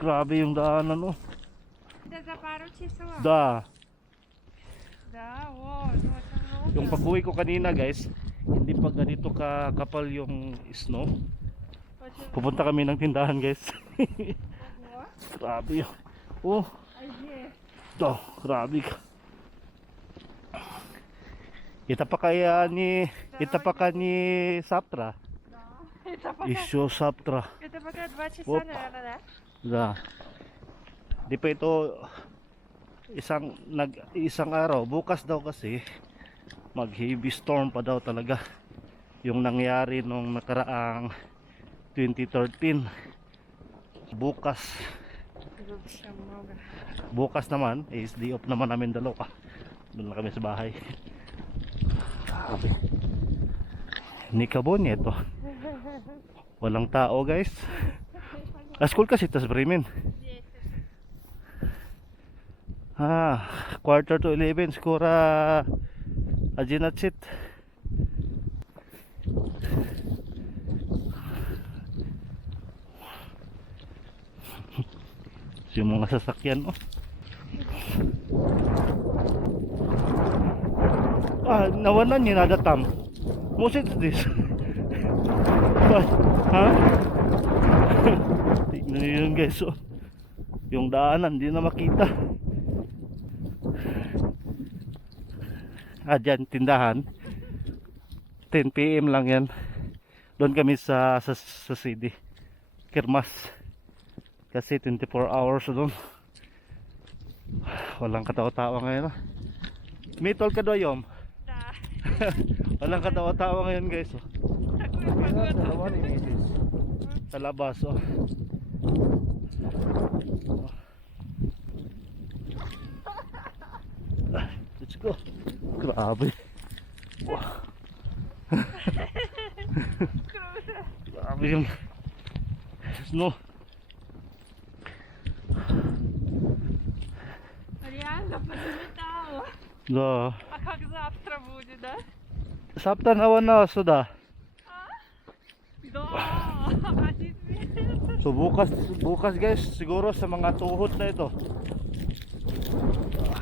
Grabe yung daanan, oh. Да за пару часов. Da. Да, вот, очень много. Yung pag-uwi ko kanina, guys, hindi pa ganito kapal yung snow. Очень Pupunta kami ng tindahan, guys. много. Grabe yun. Oh, А здесь? to, grabe ka. Ita pa ka ni Saptra. Да. Это пока, Isyo Saptra. это пока 2 часа, Оп. наверное, да? Da. Di pa ito isang araw. Bukas daw kasi mag heavy storm pa daw talaga. Yung nangyari nung nakaraang 2013. Bukas. Вообще много. Bukas naman is day off naman namin dalawa. Doon lang kami sa bahay. Grabe. Nikabon ito. Walang tao, guys. School kasi ito sa Bremen. Здесь. Quarter to 11 skora 11. Yung mga sasakyan, oh. Nawalan niya nadatam. Most is this. Ha? Tignan niyo yun, guys, oh. Yung daanan, hindi na makita. Dyan, tindahan. 10 PM lang yan. Doon kami sa city. Kermas. Kasi 24 hours doon. Walang katawa-tawa ngayon, ah. May tol ka doyom. Да. Walang katawa-tawa ngayon, guys, oh. Такую погоду. Sa labas, oh. Let's go. Grabe. Wow. Grabe yung snow. Реально позалетало. Да. А как завтра будет, да? Sapta naman na suda. Да. 1 месяц. So bukas guys, siguro sa mga tuhod na ito.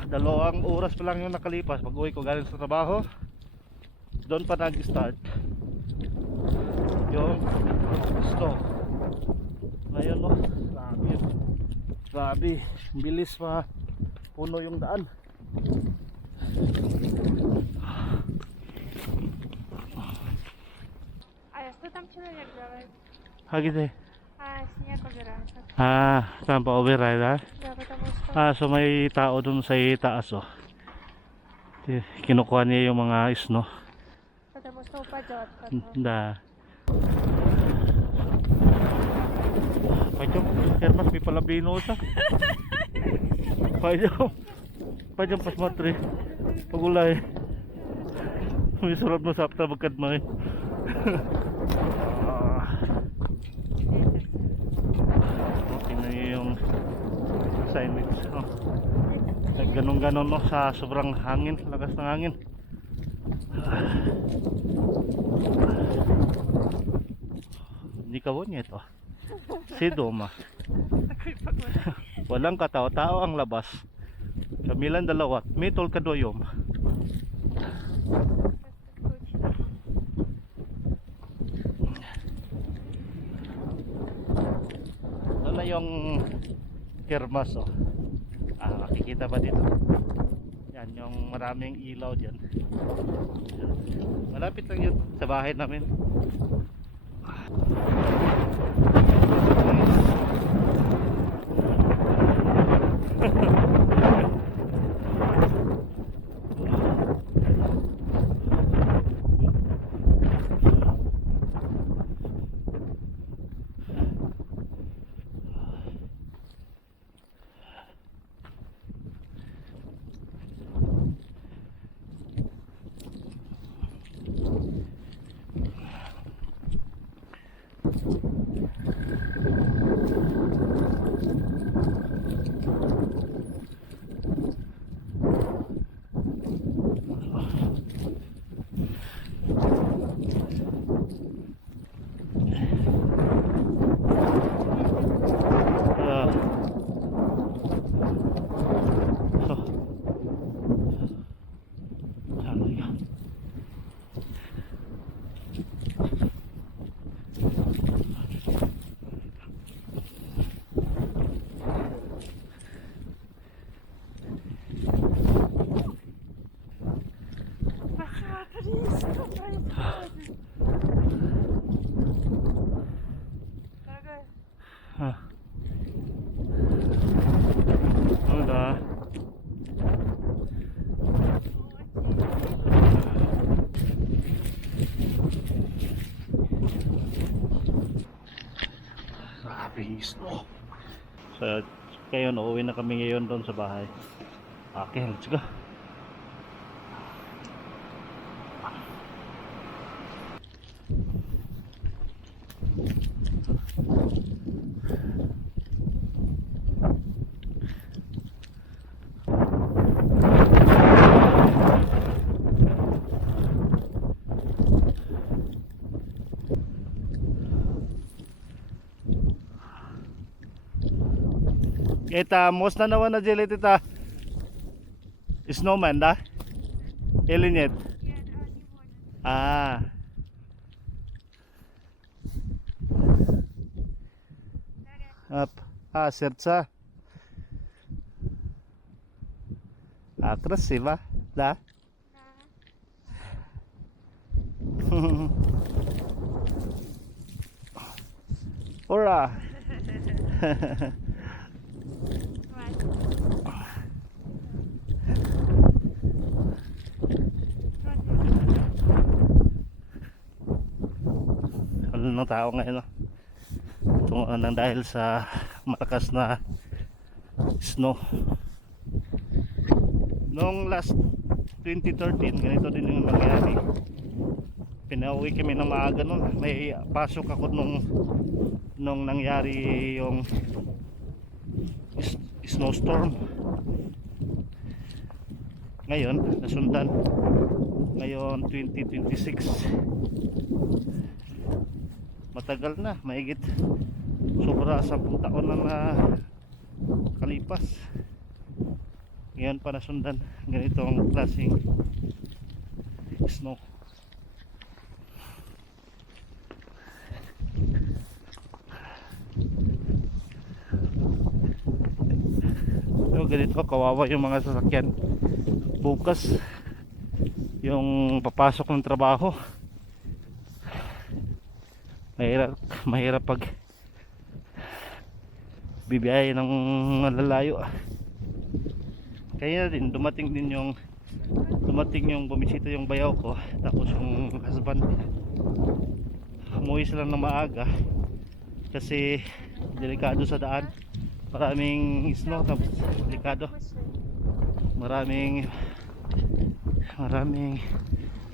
2 oras pa lang yung nakalipas pag uwi ko galing sa trabaho. Doon pa nag-start yung snow. Ngayon, no, grabe yun. Grabe, bilis pa puno yung daan. А что там человек делает? Hagide. Снег убирается. Saan pa override, ha? Да, потому что... So may tao dun sa itaas, oh. Kinukuha niya yung mga snow. Потому что упадет потом. Da. Pajom, Hermas, may palabino sa. Pajom pas matri. Pagulay. May sarap mo sapta magkadmay. Tingnan niyo yung signage, oh. Ganon-ganon, no, sa sobrang hangin, lakas ng hangin. Hindi ka niya ito. Si Doma. Такой погода. Walang katao-tao ang labas. Kamilan dalawa. May tol ka doyom. Ano na yung kermas, oh. Makikita ba dito? Yan, yung maraming ilaw dyan. Malapit lang yun sa bahay namin. Ha. Udah. Grabe yung snow. So, kayo, uuwi na kami ngayon doon sa bahay. Okay, let's go. Kita mos na naman na jeli tita. Snowman da? Elinyet. Ah. Up. Ah, serca. Ah, красиво, да? Ура! Ano ng tao ngayon, no? Nang dahil sa malakas na snow. Noong last 2013, ganito din yung nangyari. Pinauwi kami ng maaga nun. May pasok ako nung nangyari yung snowstorm. Ngayon, nasundan. Ngayon, 2026. Matagal na, mahigit sobra 10 taon na kalipas. Ngayon pa nasundan ganitong klaseng snow. So ganito kawawa yung mga sasakyan bukas, yung papasok ng trabaho. Mahirap pag bibiyahe ng malalayo. Kaya din dumating yung bumisita yung bayaw ko, tapos yung husband umuwi sila ng maaga kasi delikado sa daan, maraming snow, tapos delikado, maraming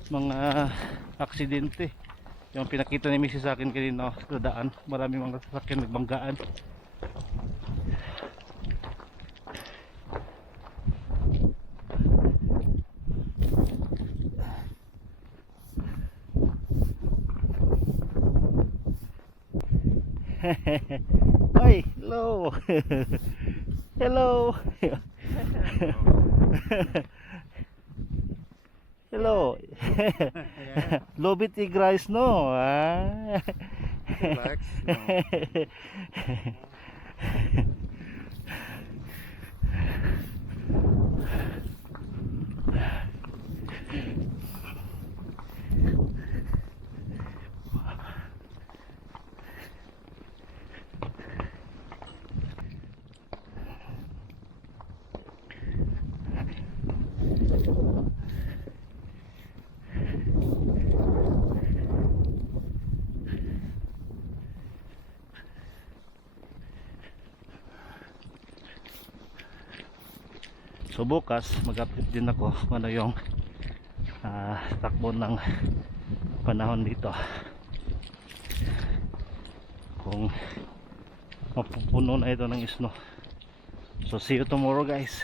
mga aksidente. Yung pinakita ni Mrs. sa akin kanina sa daan, maraming mga sasakyan nagbanggaan. Ay, hello. Hello. Hello. Lobit igrais no. Ah. Relax. No. So bukas mag-update din ako kung ano yung takbo ng panahon dito, kung mapupuno na ito ng snow. So see you tomorrow guys.